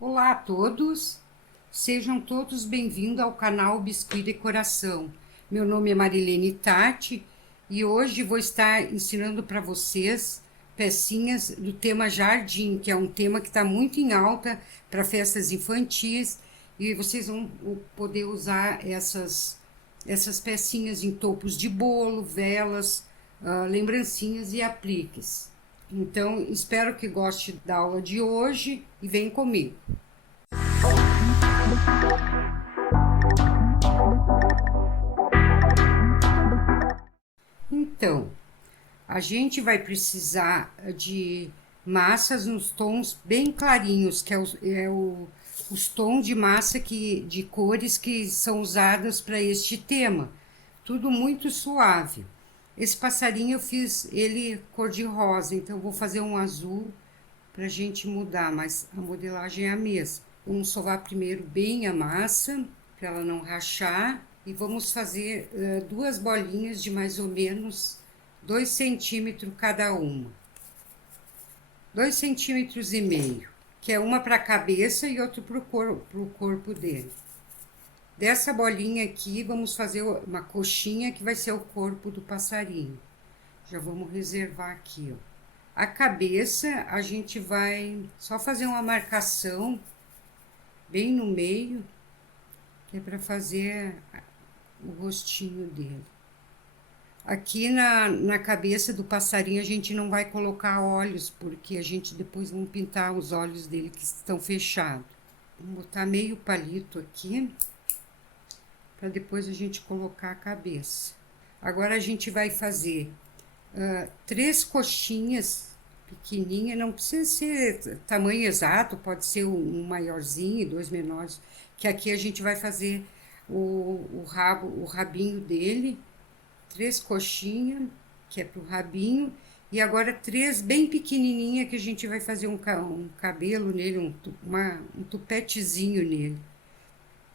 Olá a todos, sejam todos bem-vindos ao canal Biscuit Decoração. Meu nome é Marilene Tati e hoje vou estar ensinando para vocês pecinhas do tema jardim, que é um tema que está muito em alta para festas infantis e vocês vão poder usar essas pecinhas em topos de bolo, velas, lembrancinhas e apliques. Então, espero que goste da aula de hoje e vem comigo. Então, a gente vai precisar de massas nos tons bem clarinhos, que os tons de massa de cores que são usadas para este tema. Tudo muito suave. Esse passarinho eu fiz ele cor de rosa, então eu vou fazer um azul para a gente mudar, mas a modelagem é a mesma. Vamos sovar primeiro bem a massa, para ela não rachar, e vamos fazer duas bolinhas de mais ou menos 2 centímetros cada uma. 2,5 centímetros, que é uma para a cabeça e outra para o corpo dele. Dessa bolinha aqui, vamos fazer uma coxinha que vai ser o corpo do passarinho. Já vamos reservar aqui, ó. A cabeça, a gente vai só fazer uma marcação bem no meio, que é para fazer o rostinho dele. Aqui na cabeça do passarinho a gente não vai colocar olhos, porque a gente depois vamos pintar os olhos dele que estão fechados. Vamos botar meio palito aqui, para depois a gente colocar a cabeça. Agora a gente vai fazer 3 coxinhas pequenininhas, não precisa ser tamanho exato, pode ser um maiorzinho, 2 menores, que aqui a gente vai fazer o rabinho dele, 3 coxinhas, que é pro rabinho, e agora 3 bem pequenininhas que a gente vai fazer um cabelo nele, um tupetezinho nele.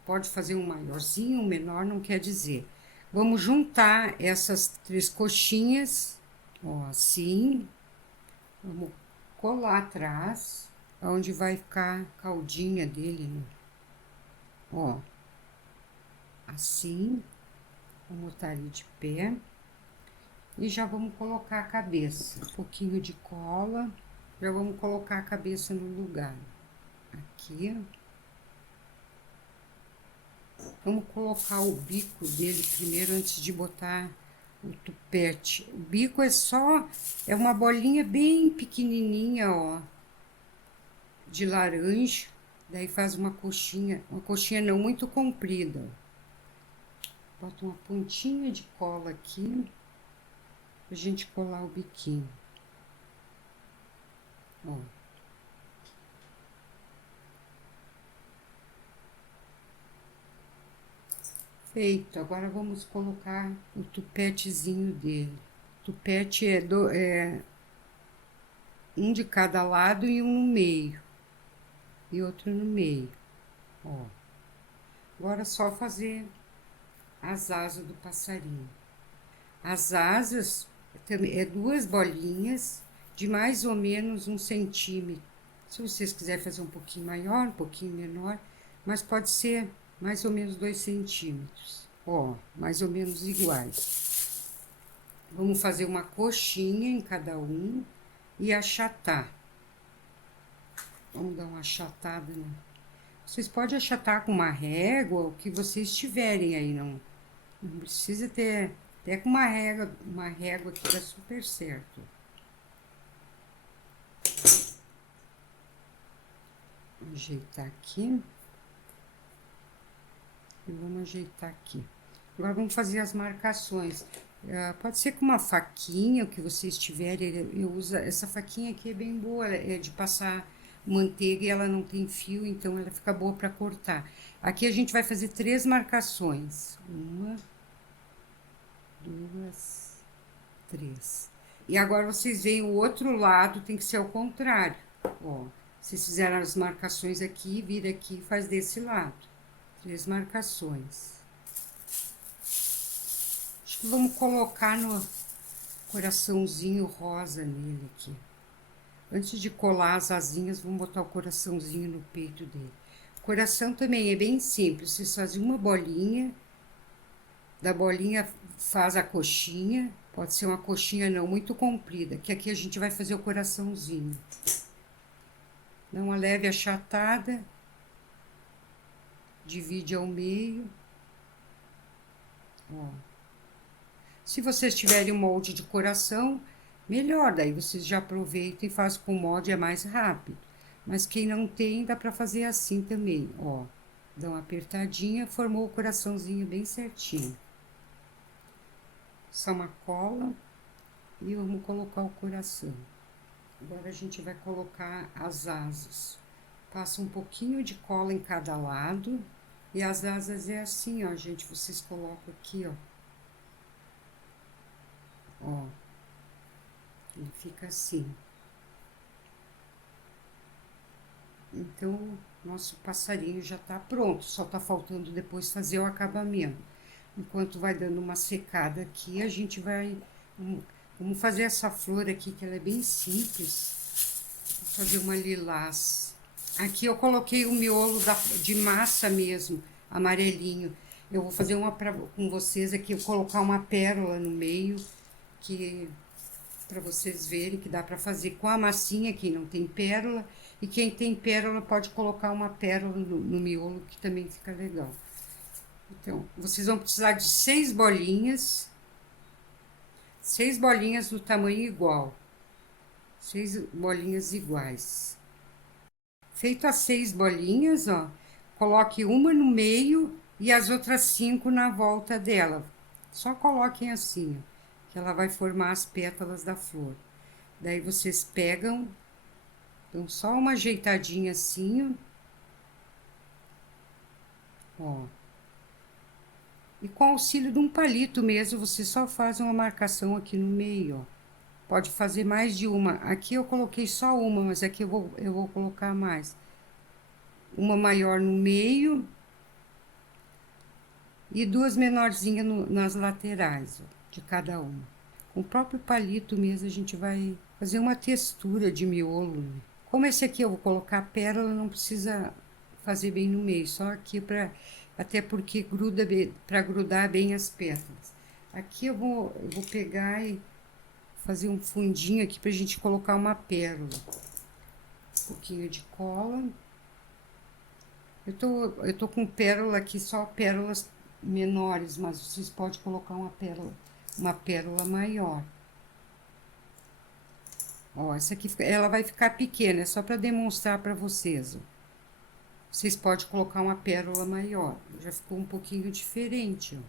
Pode fazer um maiorzinho, um menor, não quer dizer. Vamos juntar essas 3 coxinhas, ó, assim. Vamos colar atrás, onde vai ficar a caldinha dele, né? Ó, assim. Vamos botar ele de pé. E já vamos colocar a cabeça. Um pouquinho de cola. Já vamos colocar a cabeça no lugar. Aqui. Vamos colocar o bico dele primeiro antes de botar o tupete. O bico é uma bolinha bem pequenininha, ó, de laranja. Daí faz uma coxinha não muito comprida. Bota uma pontinha de cola aqui, pra gente colar o biquinho. Ó. Feito, agora vamos colocar o tupetezinho dele. O tupete é um de cada lado e um no meio. E outro no meio, ó. Agora é só fazer as asas do passarinho. As asas é 2 bolinhas de mais ou menos 1 centímetro. Se vocês quiserem fazer um pouquinho maior, um pouquinho menor, mas pode ser mais ou menos 2 centímetros. Ó, mais ou menos iguais. Vamos fazer uma coxinha em cada um e achatar. Vamos dar uma achatada, né? Vocês podem achatar com uma régua, o que vocês tiverem aí, não precisa ter, até com uma régua que dá super certo. Vou ajeitar aqui. E vamos ajeitar aqui. Agora vamos fazer as marcações. Pode ser com uma faquinha, o que vocês tiverem. Eu uso essa faquinha aqui, é bem boa, é de passar manteiga e ela não tem fio, então ela fica boa para cortar. Aqui a gente vai fazer 3 marcações. 1, 2, 3. E agora vocês veem o outro lado, tem que ser ao contrário. Ó, vocês fizeram as marcações aqui, vira aqui e faz desse lado. 3 marcações. Acho que vamos colocar no coraçãozinho rosa nele aqui. Antes de colar as asinhas, vamos botar o coraçãozinho no peito dele. O coração também é bem simples. Vocês fazem uma bolinha, da bolinha faz a coxinha. Pode ser uma coxinha não muito comprida, que aqui a gente vai fazer o coraçãozinho. Dá uma leve achatada. Divide ao meio. Ó. Se vocês tiverem um molde de coração, melhor, daí vocês já aproveitam e fazem com o molde, é mais rápido. Mas quem não tem, dá para fazer assim também, ó. Dá uma apertadinha, formou o coraçãozinho bem certinho. Só uma cola e vamos colocar o coração. Agora a gente vai colocar as asas. Passa um pouquinho de cola em cada lado. E as asas é assim, ó, gente, vocês colocam aqui, ó. Ó, ele fica assim. Então, nosso passarinho já tá pronto, só tá faltando depois fazer o acabamento. Enquanto vai dando uma secada aqui, a gente vai... Vamos fazer essa flor aqui, que ela é bem simples. Vou fazer uma lilás. Aqui eu coloquei o miolo de massa mesmo, amarelinho. Eu vou fazer uma com vocês aqui, eu vou colocar uma pérola no meio, que para vocês verem que dá para fazer com a massinha, quem não tem pérola, e quem tem pérola pode colocar uma pérola no miolo, que também fica legal. Então, vocês vão precisar de 6 bolinhas do tamanho igual, 6 bolinhas iguais. Feito as 6 bolinhas, ó, coloque uma no meio e as outras 5 na volta dela. Só coloquem assim, ó, que ela vai formar as pétalas da flor. Daí vocês pegam, dão só uma ajeitadinha assim, ó. E com auxílio de um palito mesmo, você só faz uma marcação aqui no meio, ó. Pode fazer mais de uma. Aqui eu coloquei só uma, mas aqui eu vou colocar mais. Uma maior no meio e 2 menorzinhas nas laterais, ó, de cada uma. Com o próprio palito mesmo, a gente vai fazer uma textura de miolo, né? Como esse aqui eu vou colocar pérola, não precisa fazer bem no meio, só aqui para... Até porque gruda para grudar bem as pétalas. Aqui eu vou pegar e fazer um fundinho aqui pra gente colocar uma pérola. Um pouquinho de cola. Eu tô com pérola aqui, só pérolas menores, mas vocês podem colocar uma pérola maior. Ó, essa aqui, ela vai ficar pequena, é só para demonstrar para vocês, ó. Vocês podem colocar uma pérola maior, já ficou um pouquinho diferente, ó,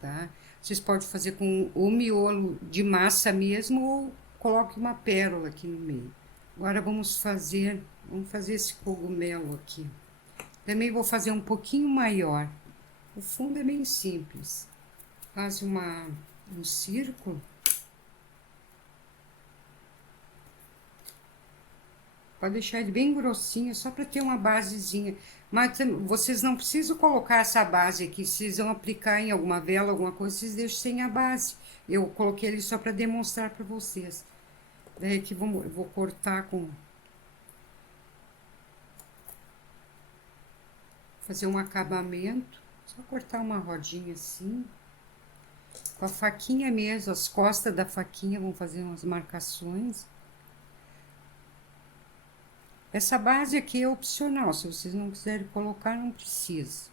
tá? Vocês podem fazer com o miolo de massa mesmo ou coloque uma pérola aqui no meio. Agora vamos fazer esse cogumelo aqui. Também vou fazer um pouquinho maior. O fundo é bem simples. Faz um círculo. Pode deixar ele bem grossinho, só para ter uma basezinha. Mas vocês não precisam colocar essa base aqui. Se vocês vão aplicar em alguma vela, alguma coisa, vocês deixam sem a base. Eu coloquei ele só para demonstrar para vocês. Daí aqui eu vou cortar com... Fazer um acabamento. Só cortar uma rodinha assim. Com a faquinha mesmo, as costas da faquinha vão fazer umas marcações. Essa base aqui é opcional, se vocês não quiserem colocar, não precisa.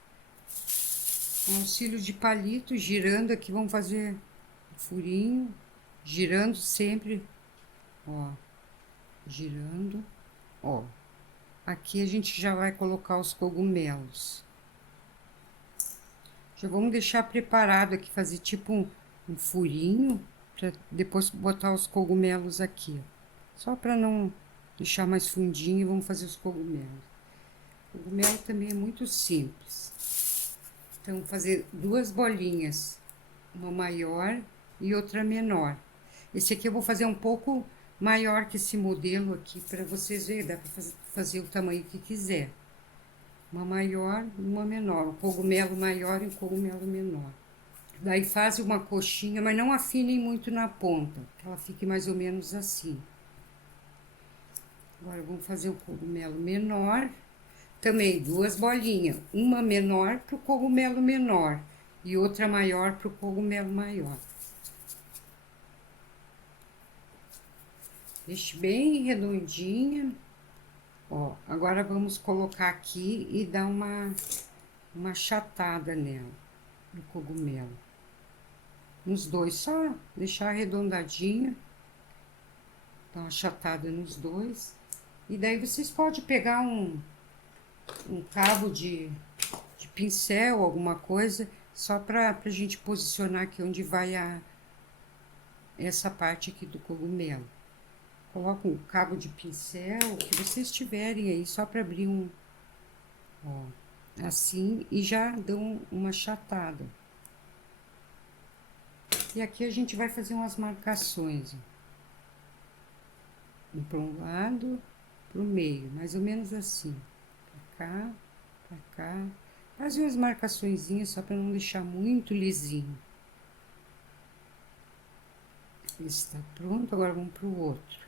Com auxílio de palito, girando aqui, vamos fazer um furinho, girando sempre, ó, girando, ó. Aqui a gente já vai colocar os cogumelos. Já vamos deixar preparado aqui, fazer tipo um furinho, para depois botar os cogumelos aqui, ó. Só para não deixar mais fundinho, vamos fazer os cogumelos. O cogumelo também é muito simples. Então, vou fazer 2 bolinhas, uma maior e outra menor. Esse aqui eu vou fazer um pouco maior que esse modelo aqui, para vocês verem, dá para fazer o tamanho que quiser. Uma maior e uma menor, um cogumelo maior e um cogumelo menor. Daí faz uma coxinha, mas não afinem muito na ponta, que ela fique mais ou menos assim. Agora vamos fazer o cogumelo menor. Também duas bolinhas, uma menor para o cogumelo menor e outra maior para o cogumelo maior. Deixe bem redondinha. Ó, agora vamos colocar aqui e dar uma achatada nela, no cogumelo. Nos dois, só deixar arredondadinha. Dar uma achatada nos dois. E daí vocês podem pegar um cabo de pincel, alguma coisa, só para a gente posicionar aqui onde vai essa parte aqui do cogumelo. Coloca um cabo de pincel, o que vocês tiverem aí, só para abrir ó, assim, e já dão uma achatada. E aqui a gente vai fazer umas marcações, ó. Um para um lado, para o meio, mais ou menos assim. Pra cá, pra cá. Fazer umas marcaçõezinhas só para não deixar muito lisinho. Esse está pronto, agora vamos para o outro.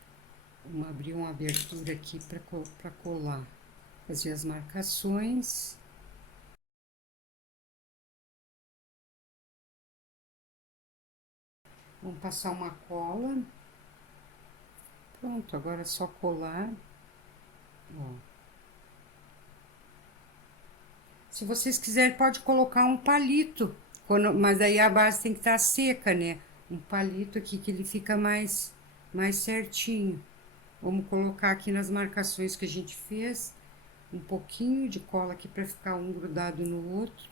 Vamos abrir uma abertura aqui para colar. Fazer as marcações. Vamos passar uma cola. Pronto, agora é só colar. Ó. Se vocês quiserem, pode colocar um palito, mas aí a base tem que estar seca, né? Um palito aqui que ele fica mais certinho. Vamos colocar aqui nas marcações que a gente fez, um pouquinho de cola aqui para ficar um grudado no outro.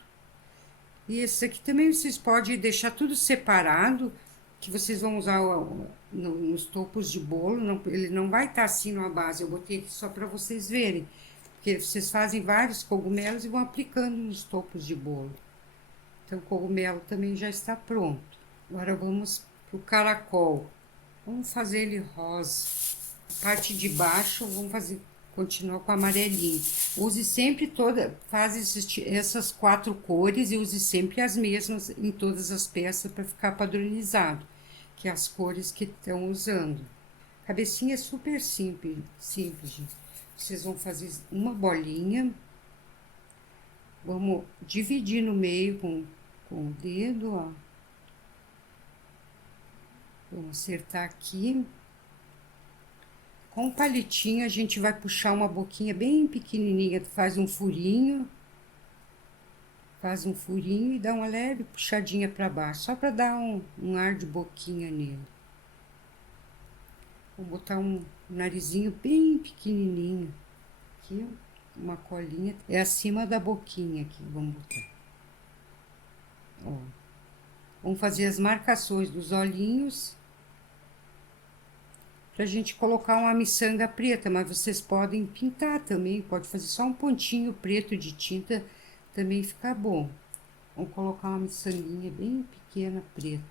E esse aqui também vocês podem deixar tudo separado, que vocês vão usar nos topos de bolo. Não, ele não vai estar assim na base, eu botei aqui só para vocês verem. Porque vocês fazem vários cogumelos e vão aplicando nos topos de bolo. Então, o cogumelo também já está pronto. Agora vamos para o caracol. Vamos fazer ele rosa. A parte de baixo, continuar com amarelinho. Use sempre faz essas 4 cores e use sempre as mesmas em todas as peças para ficar padronizado, que é as cores que estão usando. Cabecinha é super simples, gente. Vocês vão fazer uma bolinha, vamos dividir no meio com o dedo, ó. Vamos acertar aqui. Com o palitinho a gente vai puxar uma boquinha bem pequenininha, faz um furinho e dá uma leve puxadinha para baixo, só para dar um ar de boquinha nele. Vou botar um narizinho bem pequenininho aqui, ó, uma colinha, é acima da boquinha aqui, vamos botar. Ó. Vamos fazer as marcações dos olhinhos pra gente colocar uma miçanga preta, mas vocês podem pintar também, pode fazer só um pontinho preto de tinta, também fica bom. Vamos colocar uma miçanguinha bem pequena preta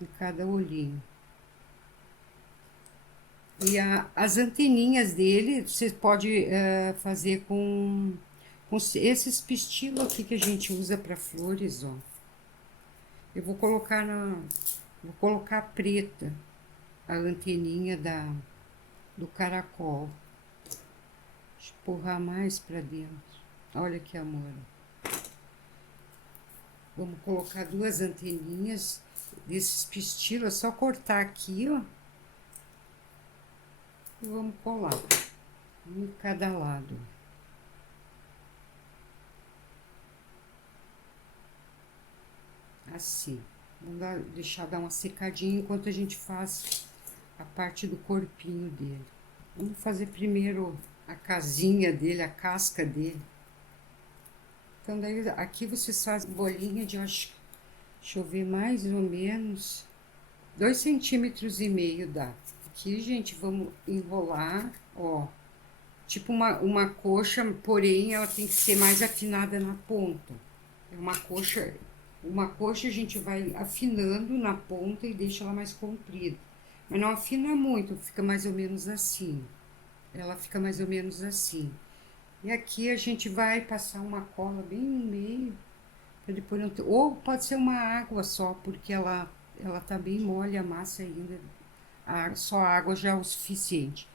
em cada olhinho. E as anteninhas dele, vocês podem fazer com esses pistilos aqui que a gente usa para flores, ó. Eu vou colocar preta a anteninha do caracol. Deixa eu empurrar mais para dentro. Olha que amor. Vamos colocar 2 anteninhas desses pistilos, é só cortar aqui, ó. E vamos colar um em cada lado. Assim. Vamos deixar dar uma secadinha enquanto a gente faz a parte do corpinho dele. Vamos fazer primeiro a casinha dele, a casca dele. Então, daí aqui vocês fazem bolinha de, deixa eu ver, mais ou menos 2,5 centímetros dá. Aqui, gente, vamos enrolar, ó, tipo uma coxa, porém ela tem que ser mais afinada na ponta. É uma coxa a gente vai afinando na ponta e deixa ela mais comprida. Mas não afina muito, fica mais ou menos assim. Ela fica mais ou menos assim. E aqui a gente vai passar uma cola bem no meio, para depois não ter, ou pode ser uma água só, porque ela tá bem mole a massa ainda. Só água já é o suficiente.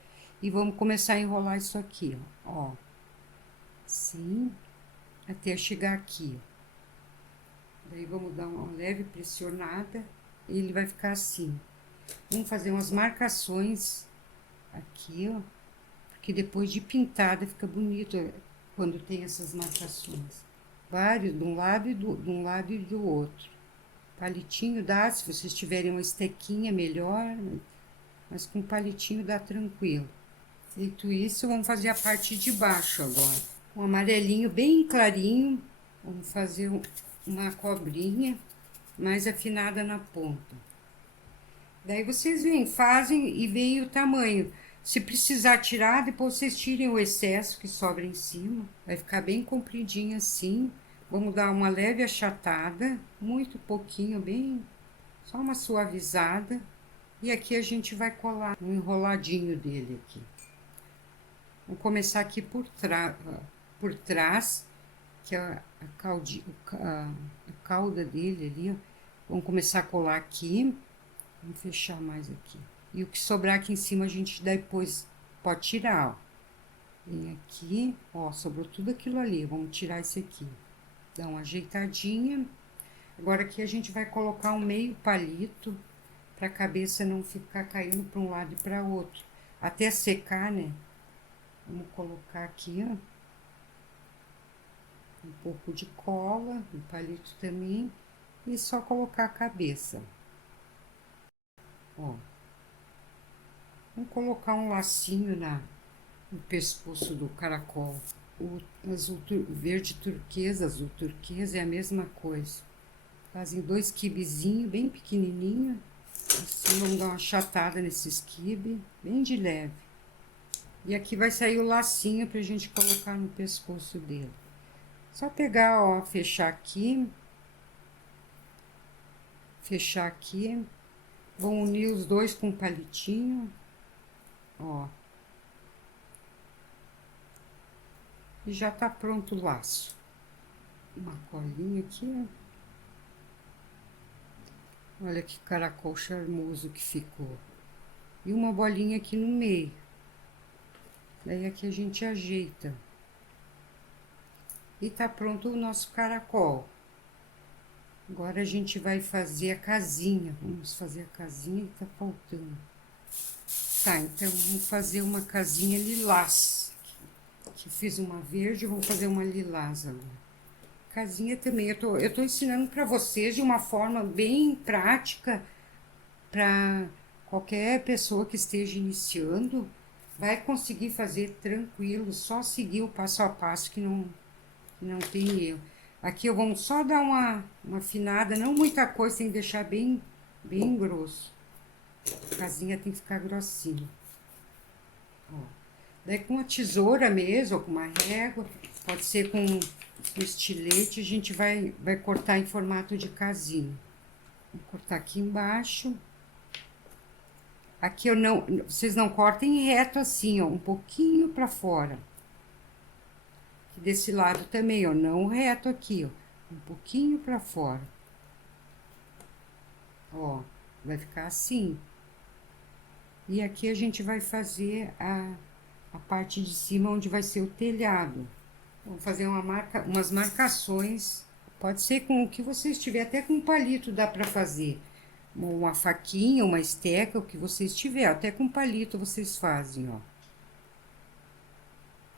E vamos começar a enrolar isso aqui, ó. Assim, até chegar aqui, ó. Daí vamos dar uma leve pressionada, e ele vai ficar assim. Vamos fazer umas marcações aqui, ó, porque depois de pintada fica bonito quando tem essas marcações. Vários, de um lado e do outro. Palitinho dá, se vocês tiverem uma estequinha melhor, mas com palitinho dá tranquilo. Feito isso, vamos fazer a parte de baixo agora. Um amarelinho bem clarinho, vamos fazer uma cobrinha mais afinada na ponta. Daí vocês vêm, fazem e veem o tamanho. Se precisar tirar, depois vocês tirem o excesso que sobra em cima. Vai ficar bem compridinho assim. Vamos dar uma leve achatada, muito pouquinho, bem, só uma suavizada. E aqui a gente vai colar um enroladinho dele aqui. Vou começar aqui por trás, que é a cauda dele ali, ó. Vamos começar a colar aqui. Vamos fechar mais aqui. E o que sobrar aqui em cima a gente depois pode tirar, ó. Vem aqui, ó, sobrou tudo aquilo ali. Vamos tirar esse aqui. Dá uma ajeitadinha. Agora aqui a gente vai colocar um meio palito para a cabeça não ficar caindo para um lado e para outro. Até secar, né? Vamos colocar aqui, ó. Um pouco de cola, um palito também. E só colocar a cabeça. Ó. Vamos colocar um lacinho no pescoço do caracol. O verde turquesa, azul turquesa é a mesma coisa. Fazem 2 quibezinhos bem pequenininho. Assim, vamos dar uma achatada nesses quibe, bem de leve. E aqui vai sair o lacinho pra gente colocar no pescoço dele. Só pegar, ó, fechar aqui. Fechar aqui. Vou unir os dois com um palitinho. Ó. E já tá pronto o laço. Uma colinha aqui, ó. Olha que caracol charmoso que ficou. E uma bolinha aqui no meio. Daí aqui a gente ajeita. E tá pronto o nosso caracol. Agora a gente vai fazer a casinha. Vamos fazer a casinha que tá faltando. Tá, então vamos fazer uma casinha lilás. Aqui fiz uma verde, vou fazer uma lilás agora. Casinha também, eu tô ensinando para vocês de uma forma bem prática, para qualquer pessoa que esteja iniciando, vai conseguir fazer tranquilo, só seguir o passo a passo que não tem erro. Aqui eu vou só dar uma afinada, não muita coisa, tem que deixar bem grosso. A casinha tem que ficar grossinha. Ó. Daí com a tesoura mesmo, ou com uma régua, pode ser com um estilete, a gente vai cortar em formato de casinha. Vou cortar aqui embaixo. Aqui vocês não cortem reto assim, ó, um pouquinho pra fora. E desse lado também, ó, não reto aqui, ó, um pouquinho pra fora. Ó, vai ficar assim. E aqui a gente vai fazer a parte de cima onde vai ser o telhado. Vamos fazer umas marcações. Pode ser com o que vocês tiverem, até com um palito dá para fazer. Uma faquinha, uma esteca, o que vocês tiverem, até com palito vocês fazem, ó.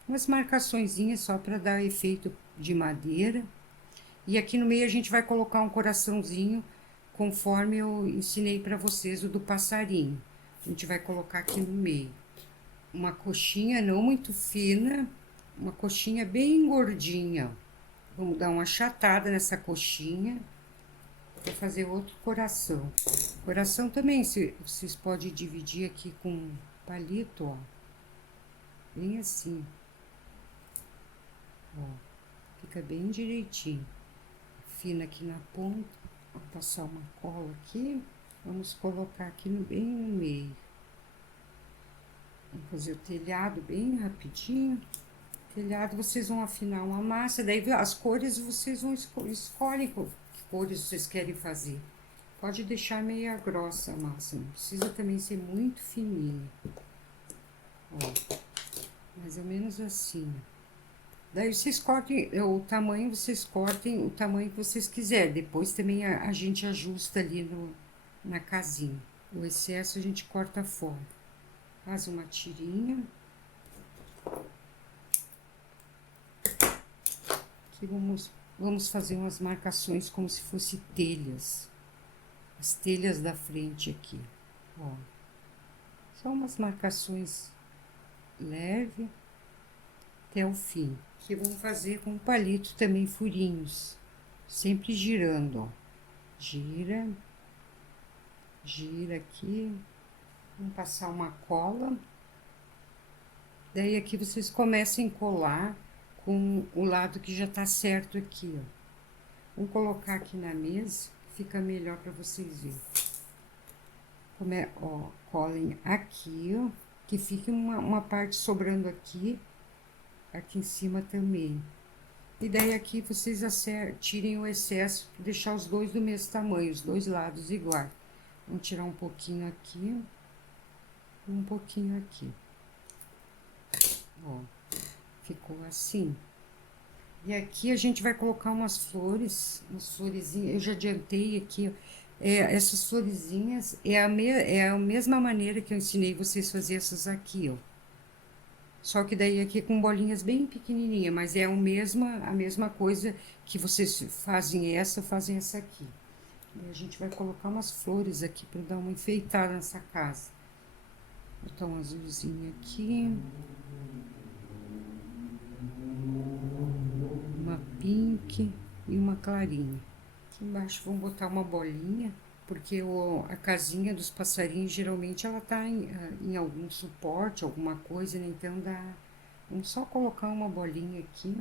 Umas marcaçõezinhas só para dar efeito de madeira. E aqui no meio a gente vai colocar um coraçãozinho, conforme eu ensinei para vocês o do passarinho. A gente vai colocar aqui no meio. Uma coxinha não muito fina, uma coxinha bem gordinha. Vamos dar uma achatada nessa coxinha para fazer outro coração. Coração também, vocês podem dividir aqui com palito, ó. Bem assim. Ó, fica bem direitinho. Fina aqui na ponta. Vou passar uma cola aqui. Vamos colocar aqui bem no meio. Vamos fazer o telhado bem rapidinho. Telhado, vocês vão afinar uma massa, daí as cores vocês vão escolhem que cores vocês querem fazer. Pode deixar meia grossa a massa, não precisa também ser muito fininha. Ó, mais ou menos assim. Daí vocês cortem o tamanho, vocês cortem o tamanho que vocês quiserem. Depois também a gente ajusta ali na casinha. O excesso a gente corta fora. Faz uma tirinha. Aqui vamos fazer umas marcações como se fossem telhas. As telhas da frente aqui, ó. Só umas marcações leves até o fim. Aqui vamos fazer com palito também furinhos. Sempre girando, ó. Gira. Gira aqui. Vamos passar uma cola. Daí aqui vocês começam a colar com o lado que já tá certo aqui, ó. Vamos colocar aqui na mesa, fica melhor para vocês verem. Ó, colhem aqui, ó, que fique uma parte sobrando aqui em cima também. E daí aqui vocês tirem o excesso, deixar os dois do mesmo tamanho, os dois lados iguais. Vamos tirar um pouquinho aqui, um pouquinho aqui. Ó, ficou assim. E aqui a gente vai colocar umas florezinhas, eu já adiantei aqui, ó. Essas florezinhas é a mesma maneira que eu ensinei vocês a fazer essas aqui, ó. Só que daí aqui com bolinhas bem pequenininhas, mas é a mesma coisa que vocês fazem essa aqui. E a gente vai colocar umas flores aqui para dar uma enfeitada nessa casa. Vou botar um azulzinho aqui. Uma pink e uma clarinha. Aqui embaixo vamos botar uma bolinha, porque a casinha dos passarinhos geralmente ela tá em algum suporte, alguma coisa, né? Então vamos só colocar uma bolinha aqui.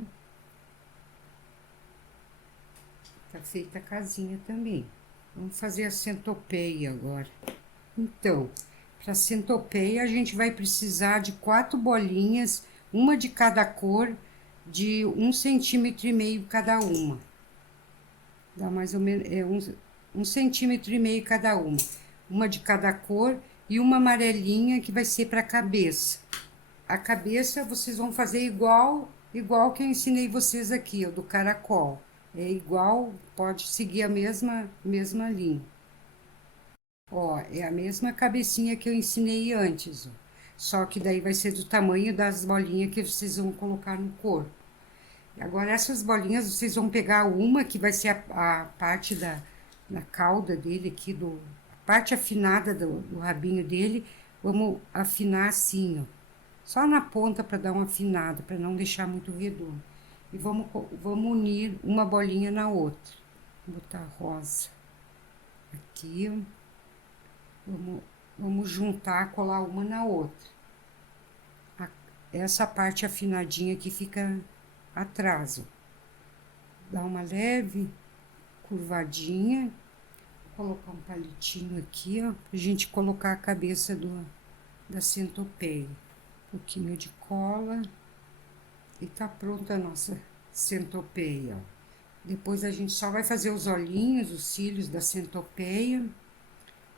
Tá feita a casinha também. Vamos fazer a centopeia agora. Então, para centopeia a gente vai precisar de 4 bolinhas, uma de cada cor, de 1,5 centímetro cada uma. Dá mais ou menos 1,5 centímetro cada uma. Uma de cada cor e uma amarelinha que vai ser para a cabeça. A cabeça vocês vão fazer igual que eu ensinei vocês aqui, ó, do caracol. É igual, pode seguir a mesma linha. Ó, é a mesma cabecinha que eu ensinei antes, ó. Só que daí vai ser do tamanho das bolinhas que vocês vão colocar no corpo. Agora, essas bolinhas, vocês vão pegar uma que vai ser a parte da cauda dele aqui, a parte afinada do rabinho dele. Vamos afinar assim, ó. Só na ponta para dar uma afinada, para não deixar muito redondo. E vamos unir uma bolinha na outra. Vou botar rosa aqui, ó. Vamos juntar, colar uma na outra. Essa parte afinadinha aqui fica atrás, ó. Dá uma leve curvadinha. Vou colocar um palitinho aqui, ó, pra gente colocar a cabeça da centopeia. Um pouquinho de cola. E tá pronta a nossa centopeia, ó. Depois a gente só vai fazer os olhinhos, os cílios da centopeia.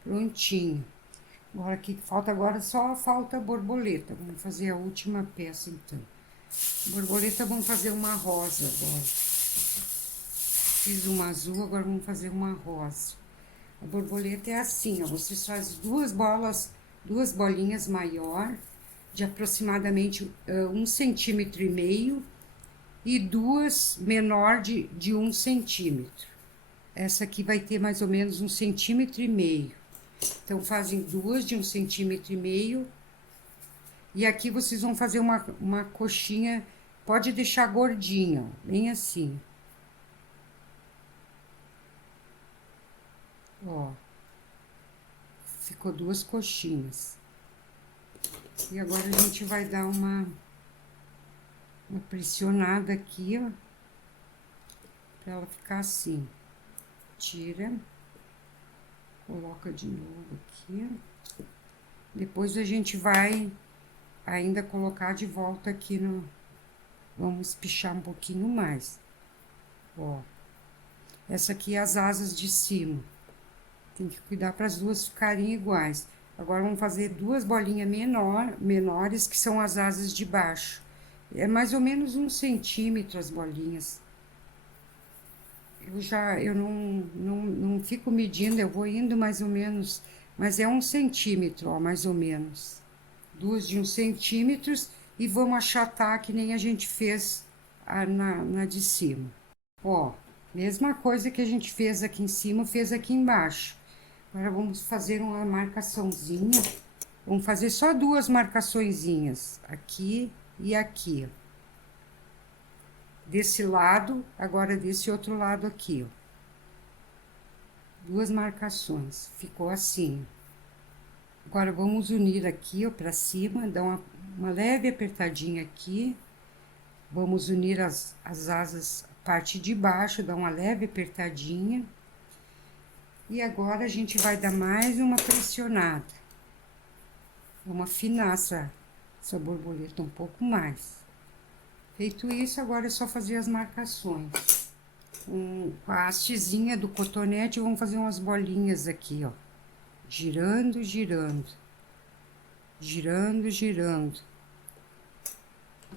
Prontinho. Agora aqui só falta a borboleta. Vamos fazer a última peça então. Borboleta, vamos fazer uma rosa agora. Fiz uma azul, agora vamos fazer uma rosa. A borboleta é assim, ó. Vocês fazem duas bolinhas maior, de aproximadamente 1,5 centímetro e duas menor de 1 centímetro. Essa aqui vai ter mais ou menos 1,5 centímetro. Então, fazem duas de 1,5 centímetro. E aqui vocês vão fazer uma coxinha, pode deixar gordinha, ó, bem assim. Ó, ficou duas coxinhas. E agora a gente vai dar uma pressionada aqui, ó, pra ela ficar assim. Tira, coloca de novo aqui. Depois a gente vai ainda colocar de volta aqui vamos espichar um pouquinho mais. Ó, essa aqui é as asas de cima. Tem que cuidar para as duas ficarem iguais. Agora vamos fazer duas bolinhas menores, que são as asas de baixo. É mais ou menos 1 centímetro as bolinhas. Eu não fico medindo, eu vou indo mais ou menos, mas é 1 centímetro, ó, mais ou menos. Duas de 1 centímetro e vamos achatar que nem a gente fez na de cima. Ó, mesma coisa que a gente fez aqui em cima, fez aqui embaixo. Agora vamos fazer uma marcaçãozinha. Vamos fazer só duas marcaçõezinhas, aqui e aqui, ó. Desse lado, agora desse outro lado aqui, ó. Duas marcações, ficou assim. Agora vamos unir aqui, ó, pra cima, dar uma leve apertadinha aqui. Vamos unir as asas, a parte de baixo, dar uma leve apertadinha. E agora a gente vai dar mais uma pressionada. Vamos afinar essa borboleta um pouco mais. Feito isso, agora é só fazer as marcações. Com a hastezinha do cotonete, vamos fazer umas bolinhas aqui, ó. Girando, girando. Girando, girando.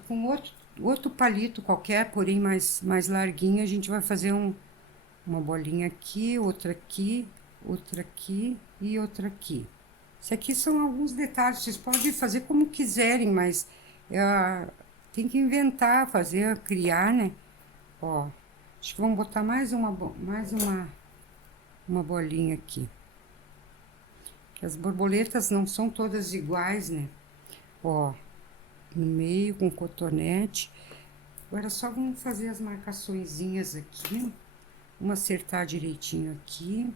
Com outro palito qualquer, porém mais larguinho, a gente vai fazer uma bolinha aqui, outra aqui e outra aqui. Isso aqui são alguns detalhes, vocês podem fazer como quiserem, mas tem que inventar, fazer, criar, né? Ó, acho que vamos botar mais uma bolinha aqui. As borboletas não são todas iguais, né? Ó, no meio com cotonete. Agora só vamos fazer as marcaçõezinhas aqui. Vamos acertar direitinho aqui.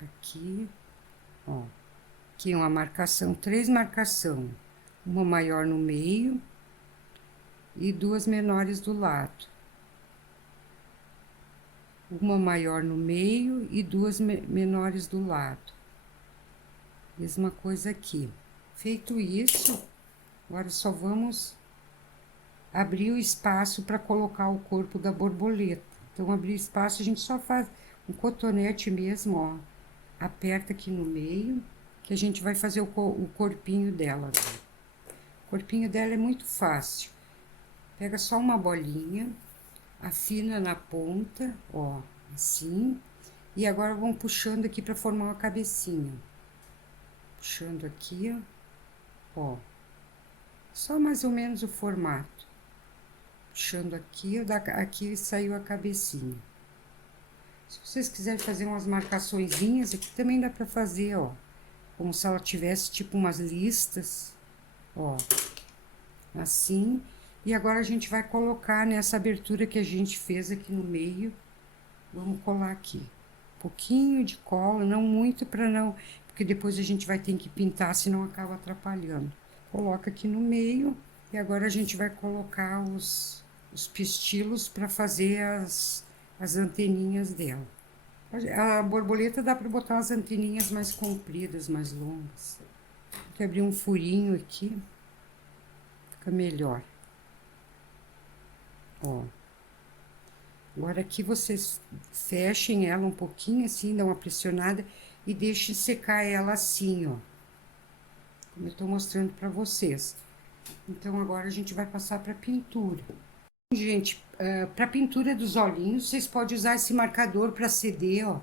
Aqui, ó. Aqui uma marcação, 3 marcação. Uma maior no meio e duas menores do lado. Uma maior no meio e duas menores do lado. Mesma coisa aqui. Feito isso, agora só vamos abrir o espaço para colocar o corpo da borboleta. Então, abrir espaço, a gente só faz um cotonete mesmo, ó. Aperta aqui no meio, que a gente vai fazer o corpinho dela. O corpinho dela é muito fácil. Pega só uma bolinha, afina na ponta, ó, assim. E agora vamos puxando aqui para formar uma cabecinha. Puxando aqui, ó. Só mais ou menos o formato. Puxando aqui, aqui saiu a cabecinha. Se vocês quiserem fazer umas marcaçõezinhas, aqui também dá para fazer, ó. Como se ela tivesse tipo umas listas, ó. Assim. E agora a gente vai colocar nessa abertura que a gente fez aqui no meio. Vamos colar aqui. Um pouquinho de cola, não muito para não... Porque depois a gente vai ter que pintar, senão acaba atrapalhando. Coloca aqui no meio. E agora a gente vai colocar os pistilos para fazer as anteninhas dela. A borboleta dá para botar as anteninhas mais compridas, mais longas. Tem que abrir um furinho aqui. Fica melhor. Ó. Agora aqui vocês fechem ela um pouquinho assim, dão uma pressionada e deixem secar ela assim, ó. Como eu tô mostrando para vocês. Então agora a gente vai passar para pintura. Gente, para pintura dos olhinhos, vocês podem usar esse marcador para CD, ó,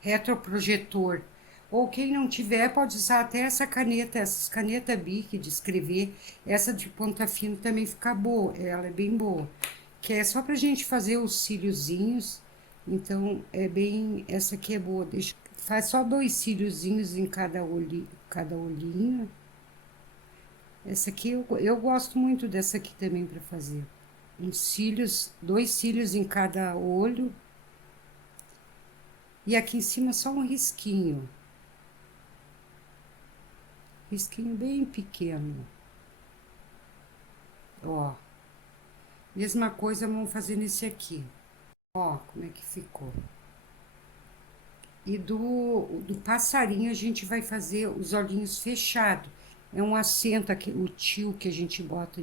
retroprojetor. Ou quem não tiver, pode usar até essa caneta, essas canetas Bic de escrever. Essa de ponta fina também fica boa, ela é bem boa. Que é só pra gente fazer os cíliozinhos. Então, essa aqui é boa. Faz só 2 cíliozinhos em cada olhinho. Essa aqui, eu gosto muito dessa aqui também para fazer. 2 cílios em cada olho. E aqui em cima só um risquinho. Risquinho bem pequeno. Ó. Mesma coisa vamos fazer nesse aqui. Ó, como é que ficou. E do passarinho a gente vai fazer os olhinhos fechados. É um acento aqui, o tio que a gente bota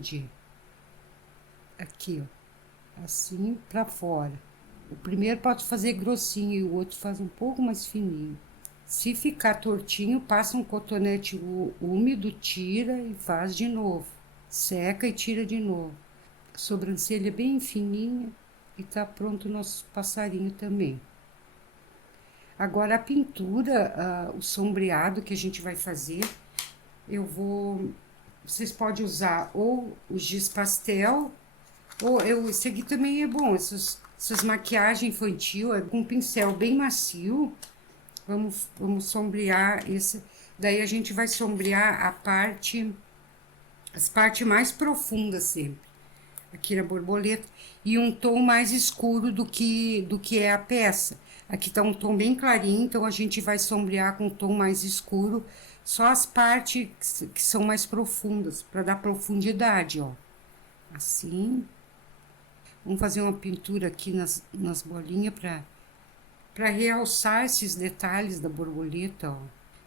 aqui, ó. Assim pra fora. O primeiro pode fazer grossinho e o outro faz um pouco mais fininho. Se ficar tortinho, passa um cotonete úmido, tira e faz de novo. Seca e tira de novo. Sobrancelha bem fininha e tá pronto o nosso passarinho também. Agora a pintura, o sombreado que a gente vai fazer, vocês podem usar ou o giz pastel, ou esse aqui também é bom, essas maquiagem infantil, é com um pincel bem macio. Vamos sombrear esse. Daí a gente vai sombrear as partes mais profundas sempre. Aqui na borboleta. E um tom mais escuro do que é a peça. Aqui tá um tom bem clarinho, então a gente vai sombrear com um tom mais escuro. Só as partes que são mais profundas, para dar profundidade, ó. Assim. Vamos fazer uma pintura aqui nas bolinhas para realçar esses detalhes da borboleta, ó.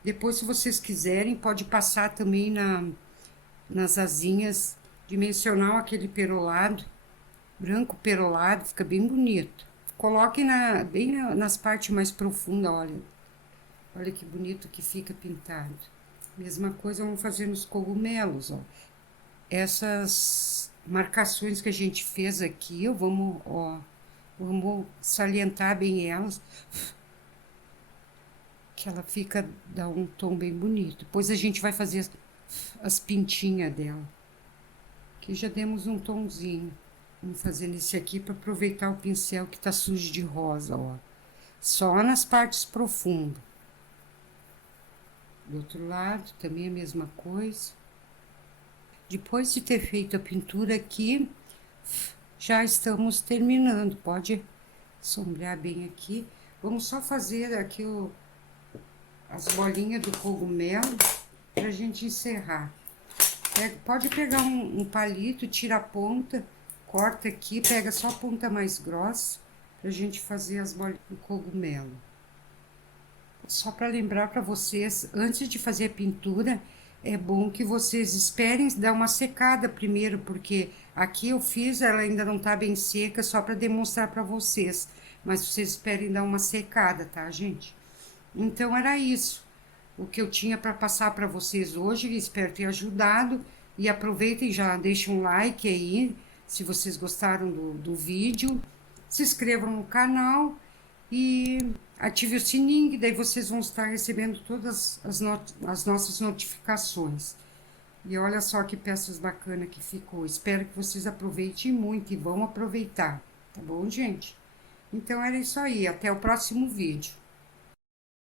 Depois, se vocês quiserem, pode passar também nas asinhas, dimensional aquele perolado, branco perolado, fica bem bonito. Coloque nas partes mais profundas, olha. Olha que bonito que fica pintado. Mesma coisa vamos fazer nos cogumelos, ó. Essas marcações que a gente fez aqui, vamos salientar bem elas, que ela dá um tom bem bonito. Depois a gente vai fazer as pintinhas dela. Aqui já demos um tomzinho. Vamos fazer nesse aqui para aproveitar o pincel que tá sujo de rosa, ó. Só nas partes profundas. Do outro lado também a mesma coisa. Depois de ter feito a pintura aqui, já estamos terminando. Pode sombrear bem aqui. Vamos só fazer aqui as bolinhas do cogumelo pra gente encerrar. Pode pegar um palito, tira a ponta, corta aqui, pega só a ponta mais grossa pra gente fazer as bolinhas do cogumelo. Só para lembrar para vocês, antes de fazer a pintura, é bom que vocês esperem dar uma secada primeiro, porque aqui eu fiz, ela ainda não tá bem seca, só para demonstrar para vocês. Mas vocês esperem dar uma secada, tá, gente? Então era isso. O que eu tinha para passar para vocês hoje, espero ter ajudado. E aproveitem, já deixem um like aí, se vocês gostaram do vídeo. Se inscrevam no canal e ative o sininho, que daí vocês vão estar recebendo todas as nossas notificações. E olha só que peças bacanas que ficou. Espero que vocês aproveitem muito e vão aproveitar, tá bom, gente? Então era isso aí, até o próximo vídeo.